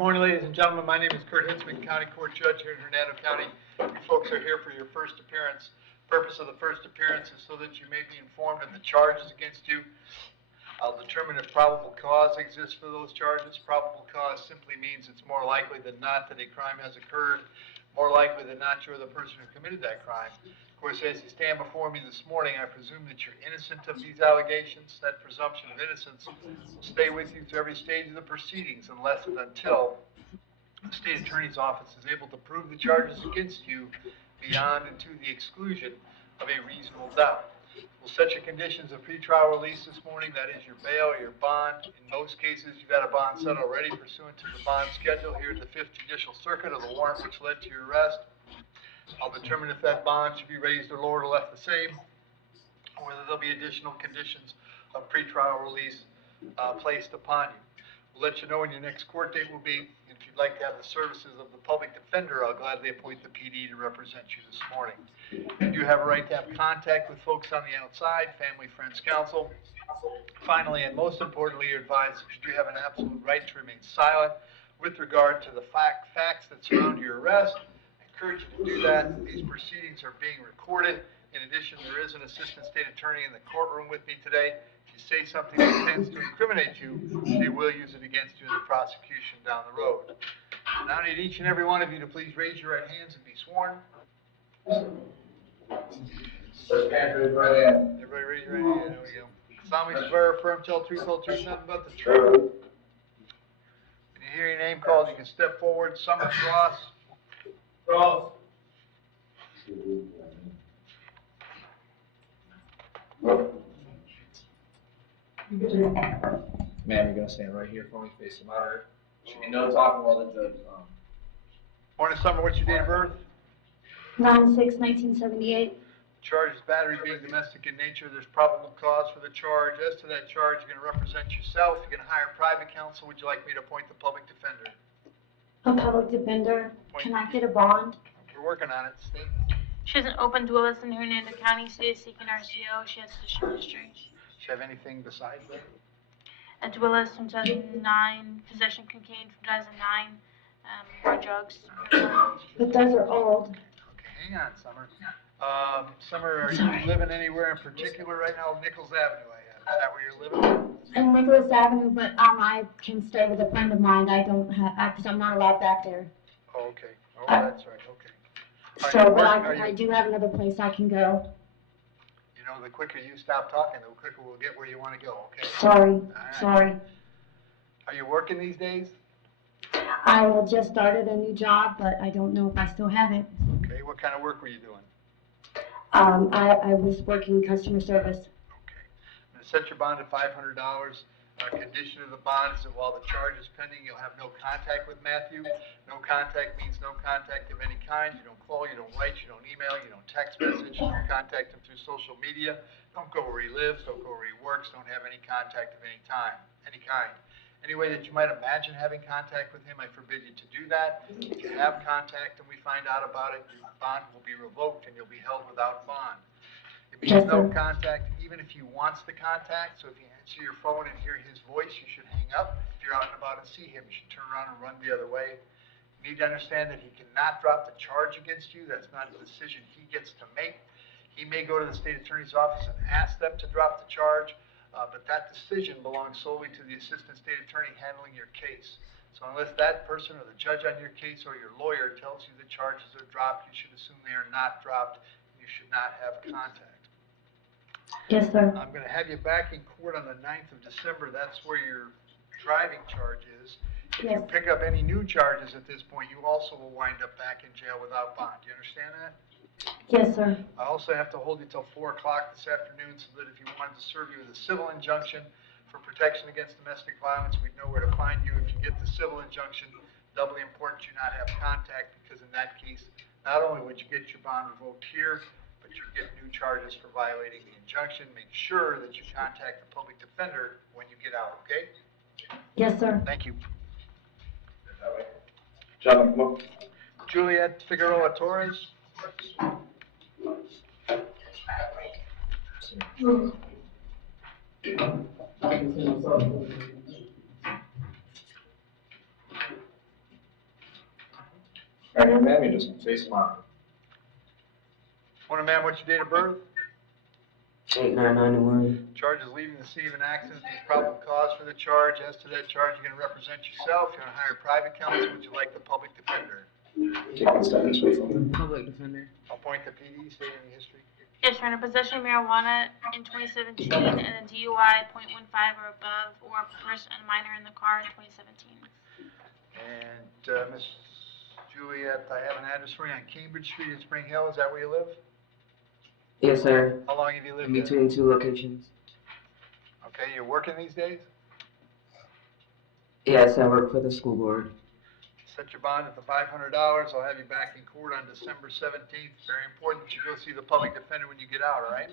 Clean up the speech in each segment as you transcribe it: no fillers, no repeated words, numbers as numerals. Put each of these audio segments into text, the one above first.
morning, ladies and gentlemen. My name is Kurt Hitzemann, County Court Judge here in Hernando County. You folks are here for your first appearance. Purpose of the first appearance is so that you may be informed of the charges against you. I'll determine if probable cause exists for those charges. Probable cause simply means it's more likely than not that a crime has occurred. More likely than not, you're the person who committed that crime. Of course, as you stand before me this morning, I presume that you're innocent of these allegations. That presumption of innocence will stay with you through every stage of the proceedings unless and until the state attorney's office is able to prove the charges against you beyond and to the exclusion of a reasonable doubt. We'll set your conditions of pretrial release this morning. That is your bail or your bond. In most cases, you've got a bond set already pursuant to the bond schedule here at the 5th Judicial Circuit of the warrant which led to your arrest. I'll determine if that bond should be raised or lowered or left the same, or whether there'll be additional conditions of pretrial release placed upon you. We'll let you know when your next court date will be. And if you'd like to have the services of the public defender, I'll gladly appoint the PD to represent you this morning. You do have a right to have contact with folks on the outside, family, friends, counsel. Finally, and most importantly, you're advised that you do have an absolute right to remain silent with regard to the facts that surround your arrest. I encourage you to do that. These proceedings are being recorded. In addition, there is an assistant state attorney in the courtroom with me today. If you say something that tends to incriminate you, they will use it against you in the prosecution down the road. Now I need each and every one of you to please raise your right hands and be sworn. Everybody raise your right hand. There we go. Solemnly swear, affirm, tell truth, whole truth, nothing but the truth. When you hear your name called, you can step forward. Summer Cross. Cross. Ma'am, you're going to stand right here for me, face the monitor. And no talking while the judge is on. Morning, Summer. What's your date of birth? 9/6/1978. Charge is battery being domestic in nature. There's probable cause for the charge. As to that charge, you're going to represent yourself. You're going to hire private counsel. Would you like me to appoint the public defender? A public defender. Can I get a bond? We're working on it. State. She has an open dual list in Hernando County. She is seeking RCO. She has additional history. Does she have anything besides that? A dual list from 2009, possession cocaine from 2009, more drugs. But those are old. Okay, hang on, Summer. Summer, are you living anywhere in particular right now? Nichols Avenue, I have. Is that where you're living? In Nicholas Avenue, but I can stay with a friend of mine. I don't have, because I'm not allowed back there. Oh, okay. Oh, that's right. Okay. So, but I do have another place I can go. You know, the quicker you stop talking, the quicker we'll get where you want to go, okay? Sorry, right. sorry. Are you working these days? I just started a new job, but I don't know if I still have it. Okay, what kind of work were you doing? I was working customer service. Okay. I'm going to set your bond at $500. Condition of the bond is that while the charge is pending, you'll have no contact with Matthew. No contact means no contact of any kind. You don't call, you don't write, you don't email, you don't text message, you don't contact him through social media. Don't go where he lives, don't go where he works, don't have any contact of any kind. Any way that you might imagine having contact with him, I forbid you to do that. If you have contact and we find out about it, your bond will be revoked and you'll be held without bond. It means no contact, even if he wants the contact. So if you answer your phone and hear his voice, you should hang up. If you're out and about and see him, you should turn around and run the other way. You need to understand that he cannot drop the charge against you. That's not a decision he gets to make. He may go to the state attorney's office and ask them to drop the charge, but that decision belongs solely to the assistant state attorney handling your case. So unless that person or the judge on your case or your lawyer tells you the charges are dropped, you should assume they are not dropped. You should not have contact. Yes, sir. I'm going to have you back in court on the 9th of December. That's where your driving charge is. If you pick up any new charges at this point, you also will wind up back in jail without bond. Do you understand that? Yes, sir. I also have to hold you till 4 o'clock this afternoon so that if you wanted to serve you with a civil injunction for protection against domestic violence, we'd know where to find you. If you get the civil injunction, doubly important you not have contact, because in that case, not only would you get your bond revoked here, but you get new charges for violating the injunction. Make sure that you contact the public defender when you get out, okay? Yes, sir. Thank you. Gentlemen, come up. Juliet Figueroa Torres. Right here, ma'am, you just face the monitor. Morning, ma'am, what's your date of birth? 8991. Charge is leaving the scene of an accident, there's probable cause for the charge. As to that charge, you're gonna represent yourself, you're gonna hire private counsel, would you like the public defender? Take one step this way for me. Public defender. I'll point the PD, state any history. Yes, Your Honor, possession of marijuana in 2017 and a DUI .15 or above, or person and minor in the car in 2017. And, Miss Juliet, I have an address for you on Cambridge Street in Spring Hill, is that where you live? Yes, sir. How long have you In lived there? between two locations. Okay, you're working these days? Yes, I work for the school board. Set your bond at the $500, I'll have you back in court on December 17th. Very important that you go see the public defender when you get out, all right?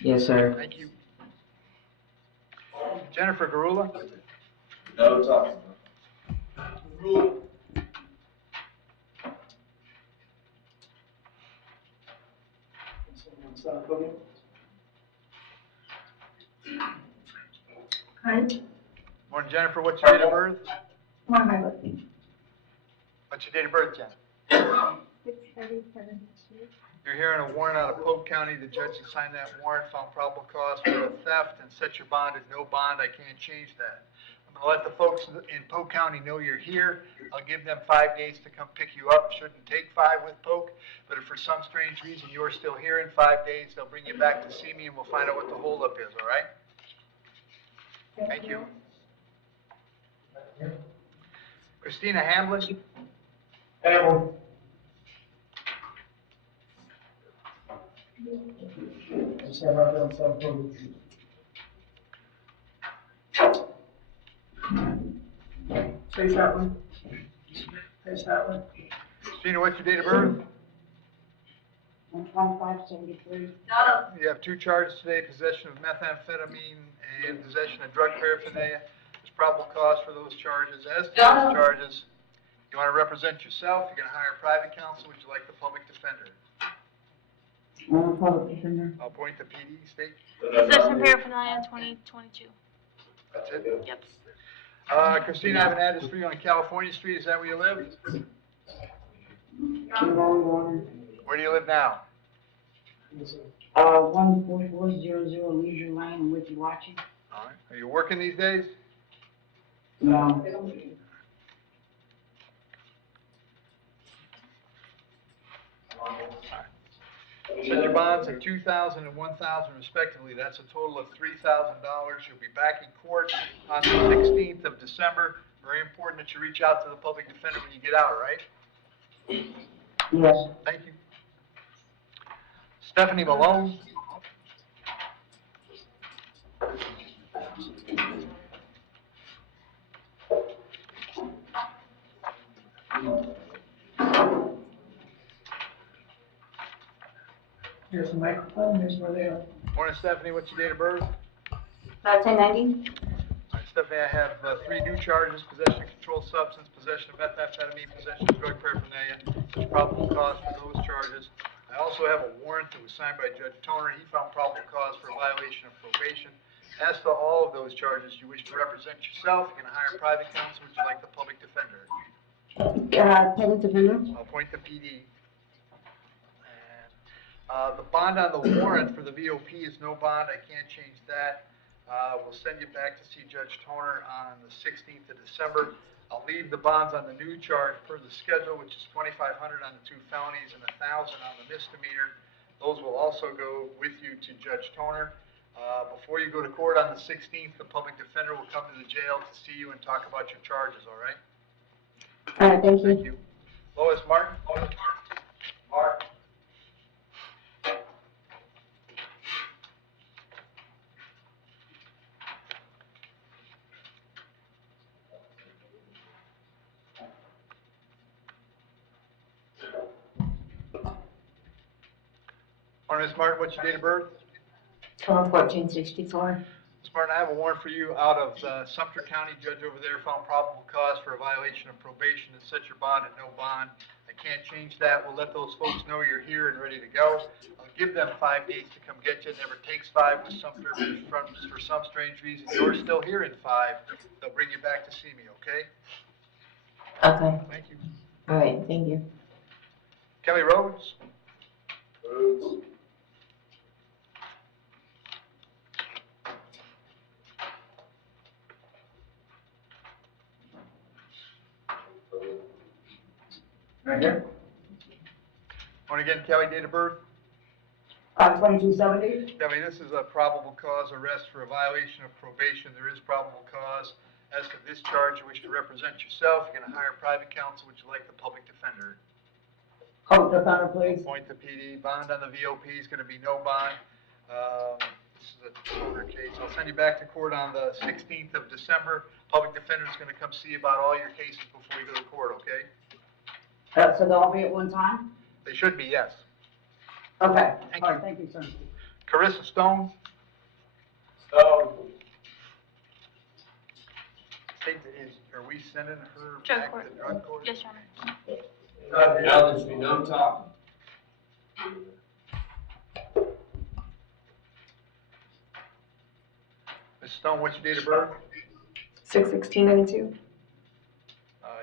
Yes, sir. Thank you. Jennifer Garula? No talking. Hi, Morning, Jennifer, what's your date of birth? what am I looking? What's your date of birth, Jen? 6:37. You're hearing a warrant out of Polk County. The judge that signed that warrant found probable cause for the theft and set your bond at no bond. I can't change that. I'm gonna let the folks in Polk County know you're here. I'll give them 5 days to come pick you up. Shouldn't take 5 with Polk, but if for some strange reason you're still here in 5 days, they'll bring you back to see me and we'll find out what the holdup is, all right? Thank you. Christina Hamlin? Hamlin. Stand right there on the podium. Face that one. Face that one. Christina, what's your date of birth? 12573. You have 2 charges today, possession of methamphetamine and possession of drug paraphernalia. There's probable cause for those charges. As to those charges, you want to represent yourself, you're going to hire private counsel, would you like the public defender? Public defender. I'll appoint the PD, state. Possession of paraphernalia in 2022. That's it. Yep. Christina, I have an address for you on California Street, is that where you live? Where do you live now? 14400 Leisure Lane in Wiki Watching. All right. Are you working these days? No. Set your bonds at $2,000 and $1,000 respectively. That's a total of $3,000. You'll be back in court on the 16th of December. Very important that you reach out to the public defender when you get out, all right? Yes. Thank you. Stephanie Malone? Here's the microphone, here's where they are. Morning, Stephanie. What's your date of birth? 1090. All right, Stephanie, I have 3 new charges: possession of controlled substance, possession of methamphetamine, possession of drug paraphernalia. There's probable cause for those charges. I also have a warrant that was signed by Judge Toner. He found probable cause for a violation of probation. As to all of those charges, you wish to represent yourself, you're going to hire private counsel, would you like the public defender? Public defender. I'll appoint the PD. And, the bond on the warrant for the VOP is no bond. I can't change that. We'll send you back to see Judge Toner on the 16th of December. I'll leave the bonds on the new charge per the schedule, which is $2,500 on the 2 felonies and $1,000 on the misdemeanor. Those will also go with you to Judge Toner. Before you go to court on the 16th, the public defender will come to the jail to see you and talk about your charges, all right? All right, thank Thank you. you. Lois Martin? Mark? Morning, Ms. Martin, what's your date of birth? 12/14/64. Ms. Martin, I have a warrant for you out of Sumter County. Judge over there found probable cause for a violation of probation and set your bond at no bond. I can't change that. We'll let those folks know you're here and ready to go. I'll give them 5 days to come get you. It never takes 5 with Sumter, but for some strange reason, you're still here in 5. They'll bring you back to see me, okay? Okay. Thank you. All right, thank you. Kelly Rhodes? Right here. Once again, Kelly, date of birth? 2270. Kelly, this is a probable cause arrest for a violation of probation. There is probable cause. As to this charge, you wish to represent yourself, you're gonna hire private counsel. Would you like the public defender? Public defender, please. Appoint the PD. Bond on the VOP is gonna be no bond. This is a shorter case. I'll send you back to court on the 16th of December. Public defender is gonna come see you about all your cases before you go to court, okay? So they'll all be at one time? They should be, yes. Okay. Thank All you. right, thank you, sir. Carissa Stone? Are we sending her Drug back court. to drug court? Yes, Your Honor. Now there should be no talking. Ms. Stone, what's your date of birth? 6/16/92.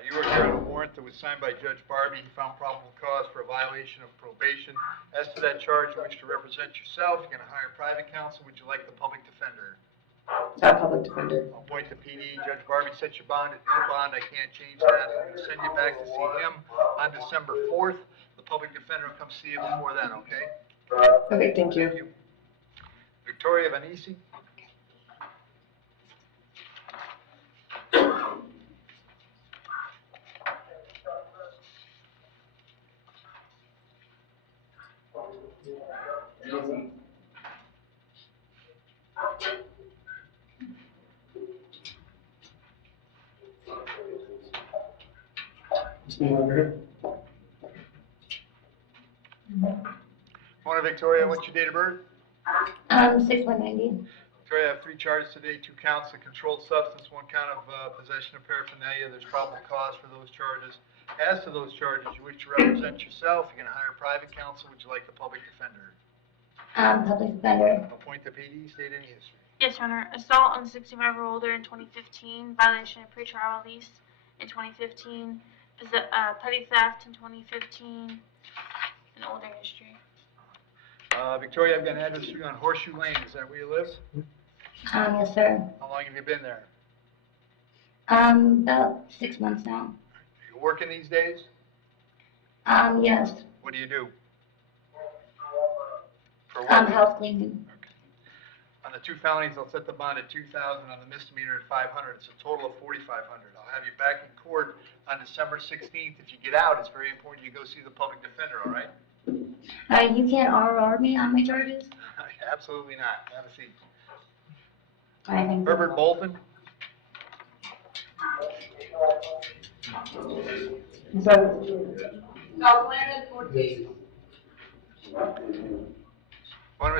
You were here on a warrant that was signed by Judge Barbie. He found probable cause for a violation of probation. As to that charge, you wish to represent yourself. You're gonna hire private counsel. Would you like the public defender? Public defender. I'll appoint the PD. Judge Barbie set your bond at no bond. I can't change that. I'm gonna send you back to see him on December 4th. The public defender will come see you before then, okay? Okay, thank you. Victoria Vanisi? Morning, Victoria. What's your date of birth? 6/190. Victoria, I have 3 charges today, 2 counts of controlled substance, 1 count of possession of paraphernalia. There's probable cause for those charges. As to those charges, you wish to represent yourself. You're gonna hire private counsel. Would you like the public defender? Public defender. Appoint the PD. State any history. Yes, Your Honor. Assault on a 65 or older in 2015, violation of pretrial release in 2015, petty theft in 2015, and older history. Victoria, I've got an address for you on Horseshoe Lane. Is that where you live? Yes, sir. How long have you been there? About 6 months now. You working these days? Yes. What do you do? For work? House cleaning. On the 2 felonies, I'll set the bond at 2,000, on the misdemeanor at 500. It's a total of 4,500. I'll have you back in court on December 16th. If you get out, it's very important you go see the public defender, all right? You can't RR me on my charges? Absolutely not. Have a seat. I think. Herbert Bolton? Mr.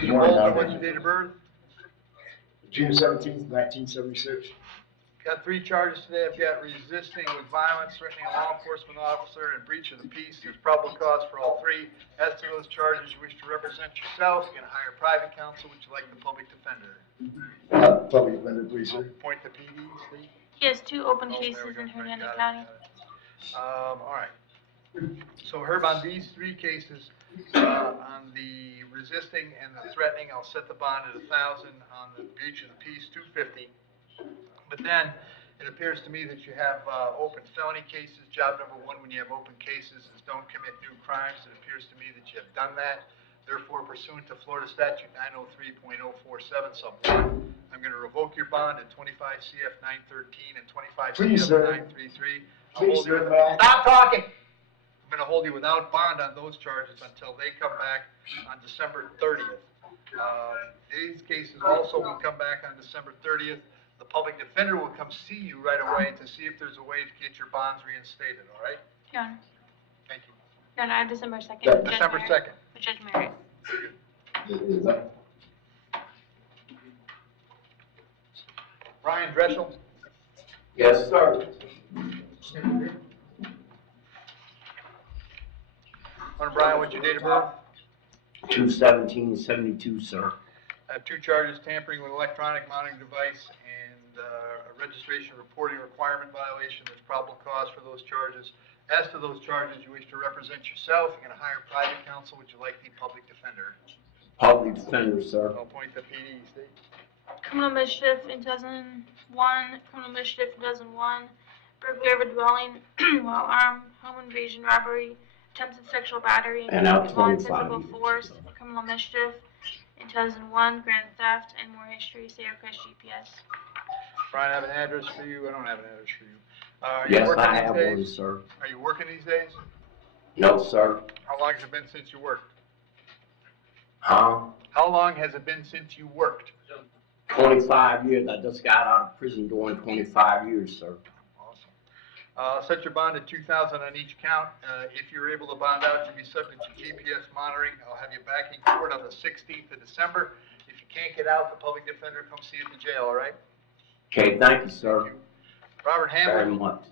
Bolton, what's your date of birth? June 17th, 1976. Got 3 charges today. I've got resisting with violence, threatening a law enforcement officer, and breach of the peace. There's probable cause for all 3. As to those charges, you wish to represent yourself. You're gonna hire private counsel. Would you like the public defender? Public defender, please, sir. Appoint the PD, Steve? He has 2 open Oh, there we cases go. in Hernando Got it, County. got it. All right. So Herb, on these 3 cases, on the resisting and the threatening, I'll set the bond at 1,000. On the breach of the peace, 250. But then, it appears to me that you have open felony cases. Job number 1 when you have open cases is don't commit new crimes. It appears to me that you have done that. Therefore, pursuant to Florida Statute 903.047 sub 1, I'm going to revoke your bond at 25 CF 913 and 25 Please, CF sir. 933. I'll Please, hold you sir, with- may I- Stop talking! I'm going to hold you without bond on those charges until they come back on December 30th. These cases also will come back on December 30th. The public defender will come see you right away to see if there's a way to get your bonds reinstated, all right? Your Honor. Thank you. Your Honor, I have December 2nd. Yeah, with Judge December Merritt. 2nd. With Judge Merritt. Is that? Brian Dreschel? Yes, sir. Brian, what's your date of birth? 2/17/72, sir. I have 2 charges, tampering with electronic monitoring device and a registration reporting requirement violation. There's probable cause for those charges. As to those charges, you wish to represent yourself, you're gonna hire private counsel, would you like the public defender? Public defender, sir. I'll appoint the PD, state. Criminal mischief in 2001, criminal mischief in 2001, burglary of a dwelling while armed, home invasion, robbery, attempted sexual battery, And now involving 25 physical years. force, criminal mischief in 2001, grand theft, and more history, say request GPS. Brian, I have an address for you, I don't have an address for you. Are you Yes, working I these have days? one, sir. Are you working these days? No, sir. How long has it been since you worked? Huh? How long has it been since you worked? 25 years. I just got out of prison doing 25 years, sir. Awesome. Set your bond at $2,000 on each count. If you're able to bond out, you'll be subject to GPS monitoring. I'll have you back in court on the 16th of December. If you can't get out, the public defender comes see you at the jail, all right? Okay, thank you, sir. Robert Very Hamlin. much.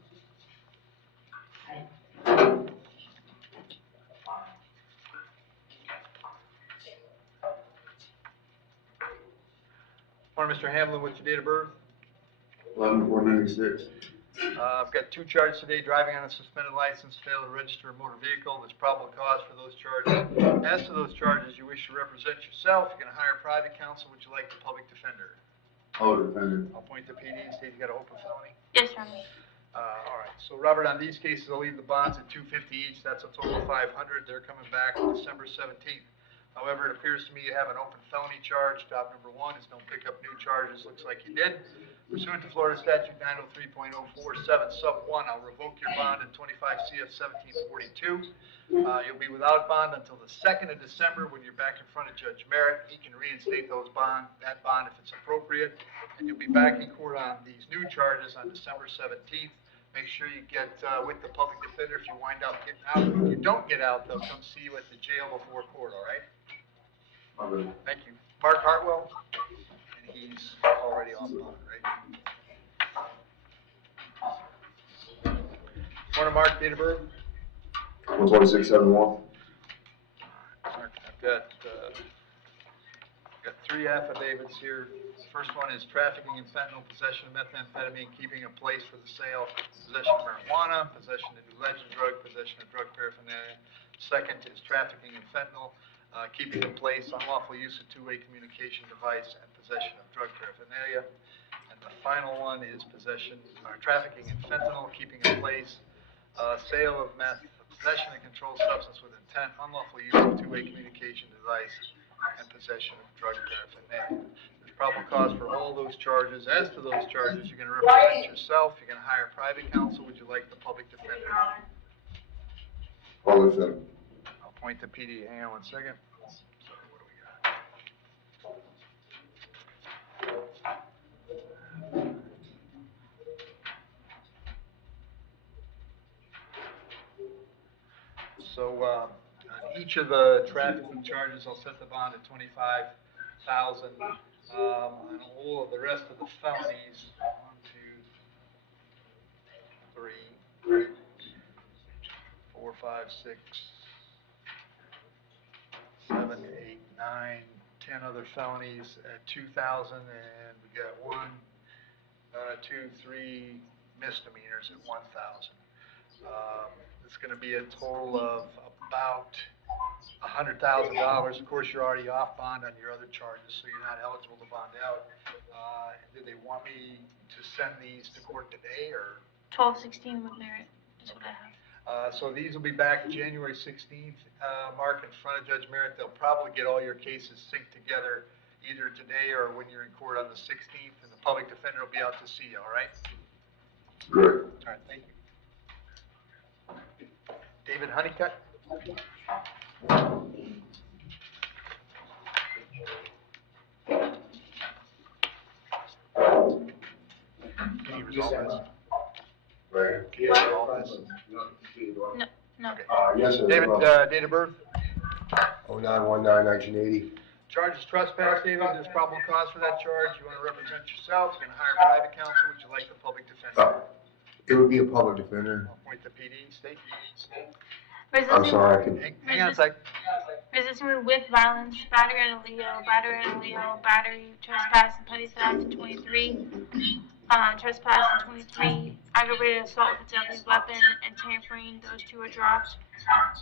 Morning, Mr. Hamlin, what's your date of birth? 11/4/96. I've got 2 charges today, driving on a suspended license, fail to register a motor vehicle. There's probable cause for those charges. As to those charges, you wish to represent yourself, you're gonna hire private counsel, would you like the public defender? Public defender. I'll point the PD, state you got an open felony. Yes, Your Honor. All right, so Robert, on these cases, I'll leave the bonds at $250 each, that's a total of $500, they're coming back December 17th. However, it appears to me you have an open felony charge. Job number 1 is don't pick up new charges, looks like you did. Pursuant to Florida statute 903.047 sub 1, I'll revoke your bond in 25 CF 1742. You'll be without bond until the 2nd of December when you're back in front of Judge Merritt. He can reinstate that bond if it's appropriate, and you'll be back in court on these new charges on December 17th. Make sure you get with the public defender if you wind up getting out. If you don't get out, they'll come see you at the jail before court, all right? Thank you. Mark Hartwell, and he's already on bond, right? Morning, Mark, date of birth? 126/71. Mark, I've got 3 affidavits here. The first one is trafficking in fentanyl, possession of methamphetamine, keeping a place for the sale, possession of marijuana, possession of new legend drug, possession of drug paraphernalia. Second is trafficking in fentanyl, keeping a place, unlawful use of two-way communication device, and possession of drug paraphernalia. And the final one is trafficking in fentanyl, keeping a place, sale of meth, possession of controlled substance with intent, unlawful use of two-way communication device, and possession of drug paraphernalia. There's probable cause for all those charges. As to those charges, you're gonna represent yourself, you're gonna hire private counsel, would you like the public defender? Public defender. I'll point the PD, hang on one second. So what do we got? So, on each of the trafficking charges, I'll set the bond at 25,000. On all of the rest of the felonies, 1, 2, 3, 4, 5, 6, 7, 8, 9, 10 other felonies at 2,000, and we got 1, 2, 3 misdemeanors at 1,000. It's going to be a total of about $100,000. Of course, you're already off bond on your other charges, so you're not eligible to bond out. Did they want me to send these to court today, or? 12/16 with merit is what I have. So these will be back January 16th, Mark, in front of Judge Merritt. They'll probably get all your cases synced together either today or when you're in court on the 16th, and the public defender will be out to see you, all right? Good. All right, thank you. David Honeycutt? Can you resolve this? Right. Resolve this? No. Okay. Yes, sir. David, date of birth? 09/19/1980. Charge is trespass, David. There's probable cause for that charge. You want to represent yourself. You're going to hire private counsel. Would you like the public defender? It would be a public defender. I'll point the PD, state. I'm sorry, I can, Hang on a sec. Resisting with violence, battery on a Leo, battery, trespass, and petty theft in 23, trespass in 23, aggravated assault with a deadly weapon, and tampering. Those 2 are dropped.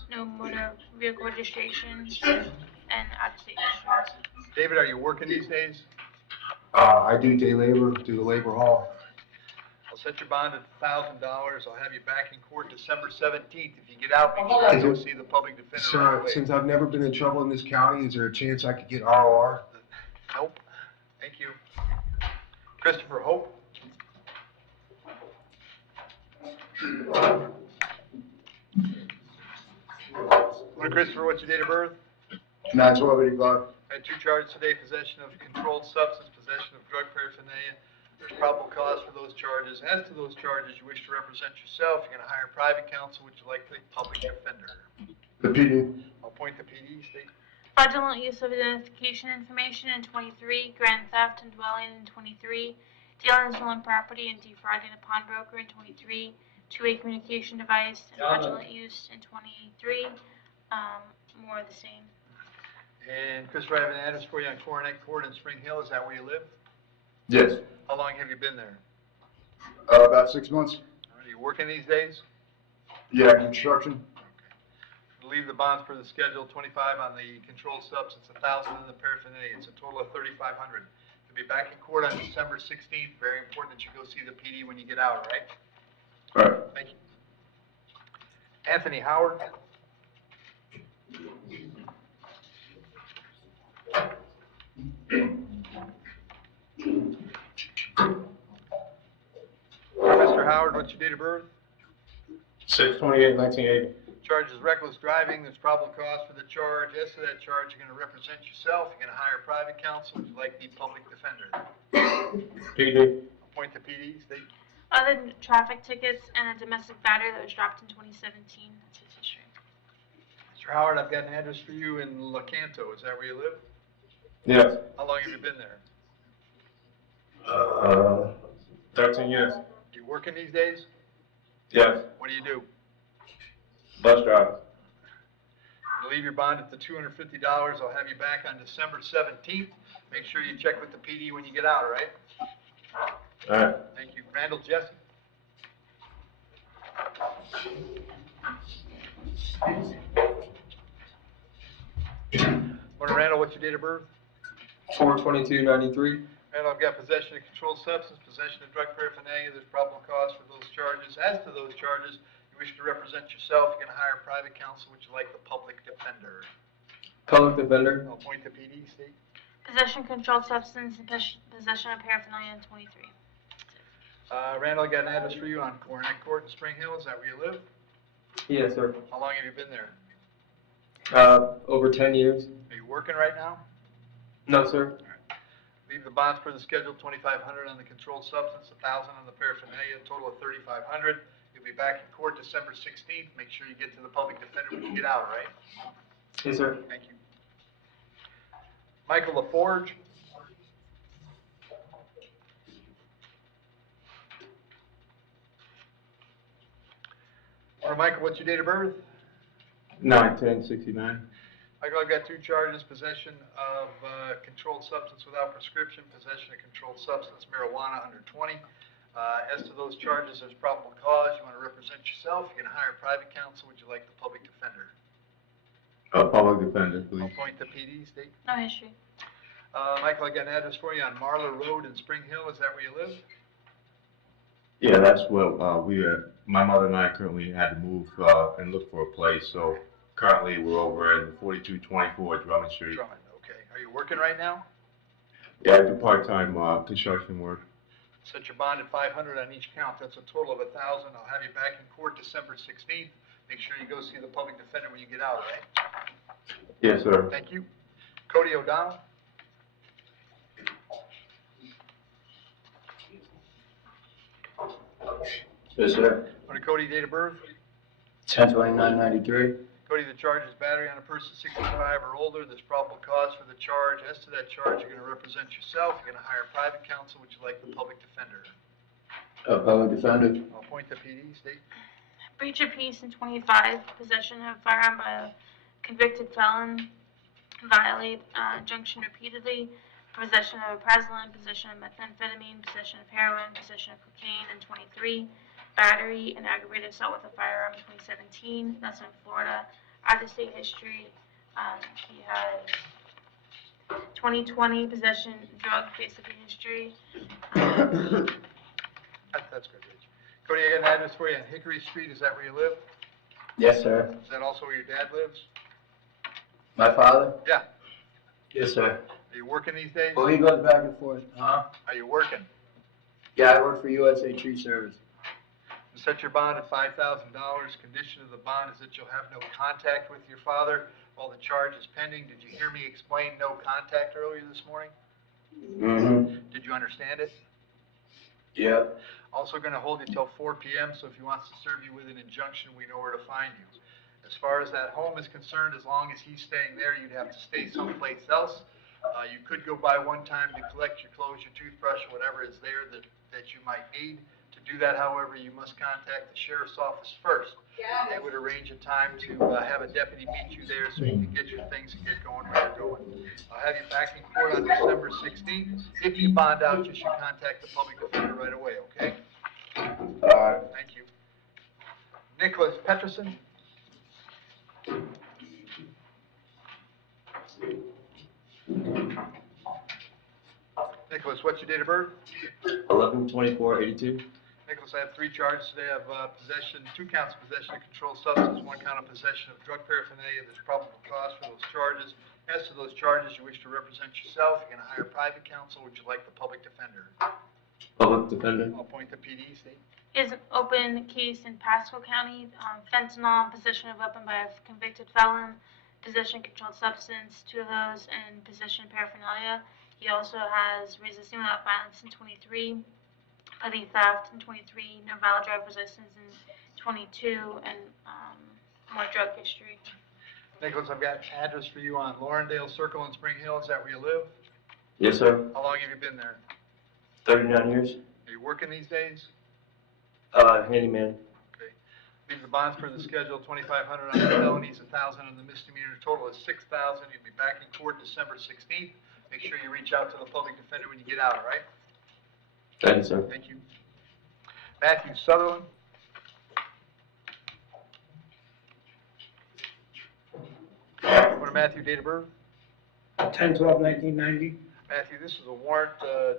No motor vehicle registration, and out-of-state issues. David, are you working these days? I do day labor, do the labor hall. I'll set your bond at $1,000. I'll have you back in court December 17th. If you get out, make sure you go see the public defender right Sir, away. since I've never been in trouble in this county, is there a chance I could get ROR? Nope. Thank you. Christopher Hope. Morning, Christopher. What's your date of birth? 9/12/85. Had 2 charges today: possession of controlled substance, possession of drug paraphernalia. There's probable cause for those charges. As to those charges, you wish to represent yourself. You're going to hire private counsel. Would you like the public defender? The PD. I'll appoint the PD. State. Fraudulent use of identification information in 23, grand theft and dwelling in 23, dealing in stolen property and defrauding a pawnbroker in 23, two-way communication device and fraudulent use in 23, more of the same. And Christopher, I have an address for you on Coronet Court in Spring Hill. Is that where you live? Yes. How long have you been there? About 6 months. Are you working these days? Yeah, construction. Leave the bonds for the schedule, 25 on the controlled substance, 1,000 on the paraphernalia. It's a total of 3,500. You'll be back in court on December 16th. Very important that you go see the PD when you get out, all right? All right. Thank you. Anthony Howard. Mr. Howard, what's your date of birth? 6/28/1980. Charge is reckless driving. There's probable cause for the charge. As to that charge, you're going to represent yourself. You're going to hire private counsel. Would you like the public defender? PD. Appoint the PD. State. Other than traffic tickets and a domestic battery that was dropped in 2017. That's his history. Mr. Howard, I've got an address for you in Lecanto. Is that where you live? Yes. How long have you been there? 13 years. You working these days? Yes. What do you do? Bus driver. You leave your bond at the $250. I'll have you back on December 17th. Make sure you check with the PD when you get out, all right? All right. Thank you. Randall Jesse. Morning, Randall. What's your date of birth? 4/22/93. Randall, I've got possession of controlled substance, possession of drug paraphernalia. There's probable cause for those charges. As to those charges, you wish to represent yourself. You're going to hire private counsel. Would you like the public defender? Public defender. I'll appoint the PD. State. Possession of controlled substance and possession of paraphernalia in 23. Randall, I got an address for you on Coronet Court in Spring Hill. Is that where you live? Yes, sir. How long have you been there? Over 10 years. Are you working right now? No, sir. Leave the bonds for the schedule, 2,500 on the controlled substance, 1,000 on the paraphernalia, a total of 3,500. You'll be back in court December 16th. Make sure you get to the public defender when you get out, right? Yes, sir. Thank you. Michael LaForge. Michael, what's your date of birth? 9/10/69. Michael, I've got 2 charges: possession of controlled substance without prescription, possession of controlled substance, marijuana under 20. As to those charges, there's probable cause. You want to represent yourself. You're going to hire private counsel. Would you like the public defender? Public defender, I'll please. appoint the PD. State. No history. Michael, I got an address for you on Marlar Road in Spring Hill. Is that where you live? Yeah, that's what my mother and I currently had to move and look for a place. So currently we're over at 4224 Drummond Street. Drummond. Okay. Are you working right now? Yeah, I do part-time construction work. Set your bond at 500 on each count. That's a total of 1,000. I'll have you back in court December 16th. Make sure you go see the public defender when you get out, all right? Yes, sir. Thank you. Cody O'Donnell. Yes, sir. What Cody, date of birth? 10/29/93. Cody, the charge is battery on a person 65 or older. There's probable cause for the charge. As to that charge, you're going to represent yourself. You're going to hire private counsel. Would you like the public defender? Public defender. I'll appoint the PD. State. breach of peace in 25, possession of firearm by a convicted felon, violate injunction repeatedly, possession of Prazolam, possession of methamphetamine, possession of heroin, possession of cocaine in 23, battery and aggravated assault with a firearm in 2017. That's in Florida. Out-of-state history, he has 2020 possession drug basically history. That's good, Rich. Cody, I got an address for you on Hickory Street. Is that where you live? Yes, sir. Is that also where your dad lives? My father? Yeah. Yes, sir. Are you working these days? Well, he goes back and forth, huh? Are you working? Yeah, I work for USA Tree Service. Set your bond at $5,000. Condition of the bond is that you'll have no contact with your father while the charge is pending. Did you hear me explain no contact earlier this morning? Mm-hmm. Did you understand it? Yeah. Also going to hold you till 4 p.m., so if he wants to serve you with an injunction, we know where to find you. As far as that home is concerned, as long as he's staying there, you'd have to stay someplace else. You could go by one time to collect your clothes, your toothbrush, or whatever is there that you might need. To do that, however, you must contact the sheriff's office first. They would arrange a time to have a deputy meet you there so you can get your things and get going where you're going. I'll have you back in court on December 16th. If you bond out, you should contact the public defender right away, okay? All right. Thank you. Nicholas Peterson. Nicholas, what's your date of birth? 11/24/82. Nicholas, I have 3 charges today of possession, 2 counts of possession of controlled substance, 1 count of possession of drug paraphernalia. There's probable cause for those charges. As to those charges, you wish to represent yourself. You're going to hire private counsel. Would you like the public defender? Public defender. I'll appoint the PD, Steve. Is an open case in Pasco County, fentanyl, possession of weapon by a convicted felon, possession of controlled substance, 2 of those, and possession of paraphernalia. He also has resisting without violence in 23, petty theft in 23, no valid driver's license in 22, and more drug history. Nicholas, I've got an address for you on Laurendale Circle in Spring Hill. Is that where you live? Yes, sir. How long have you been there? 39 years. Are you working these days? Handyman. Okay. Leave the bonds per the schedule, $2,500 on the felonies, $1,000 on the misdemeanor. Total is $6,000. You'll be back in court December 16th. Make sure you reach out to the public defender when you get out, all right? Thank you, sir. Thank you. Matthew Sutherland. What are Matthew, date of birth? 10/12/1990. Matthew, this is a warrant.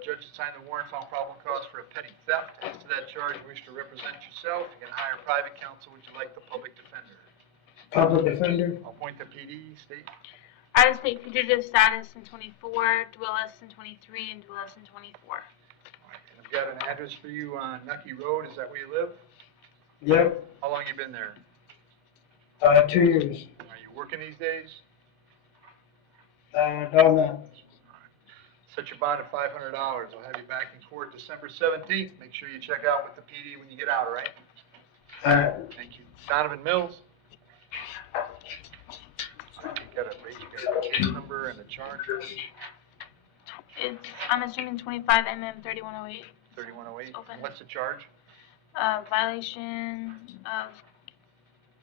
Judge signed the warrant on probable cause for a petty theft. As to that charge, you wish to represent yourself. You can hire private counsel. Would you like the public defender? Public defender. I'll appoint the PD, state. Out-of-state fugitive status in 24, Dwellis in 23, and Dwellis in 24. And I've got an address for you on Nucky Road. Is that where you live? Yep. How long you been there? 2 years. Are you working these days? No, I'm not. Set your bond at $500. I'll have you back in court December 17th. Make sure you check out with the PD when you get out, all right? All right. Thank you. Donovan Mills. You got a case number and a charge. It's, I'm assuming 25 MM 3108. 3108. Open. What's the charge? Violation of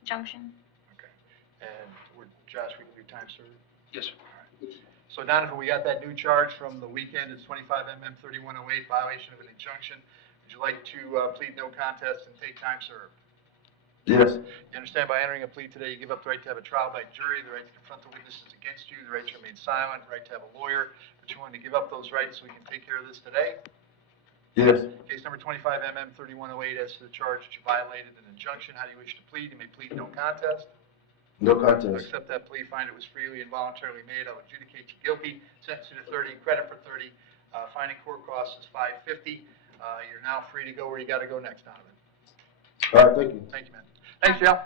injunction. Okay. And Josh, we can do time served? Yes, sir. So Donovan, we got that new charge from the weekend. It's 25 MM 3108, violation of an injunction. Would you like to plead no contest and take time served? Yes. You understand by entering a plea today, you give up the right to have a trial by jury, the right to confront the witnesses against you, the right to remain silent, the right to have a lawyer, but you're willing to give up those rights so we can take care of this today? Yes. Case number 25 MM 3108, as to the charge that you violated an injunction, how do you wish to plead? You may plead no contest. No I contest. accept that plea, find it was freely and voluntarily made. I'll adjudicate you guilty, sentence you to 30, credit for 30. Finding court costs is $550. You're now free to go where you got to go next, Donovan. All right, thank you. Thank you, man. Thanks, Joe.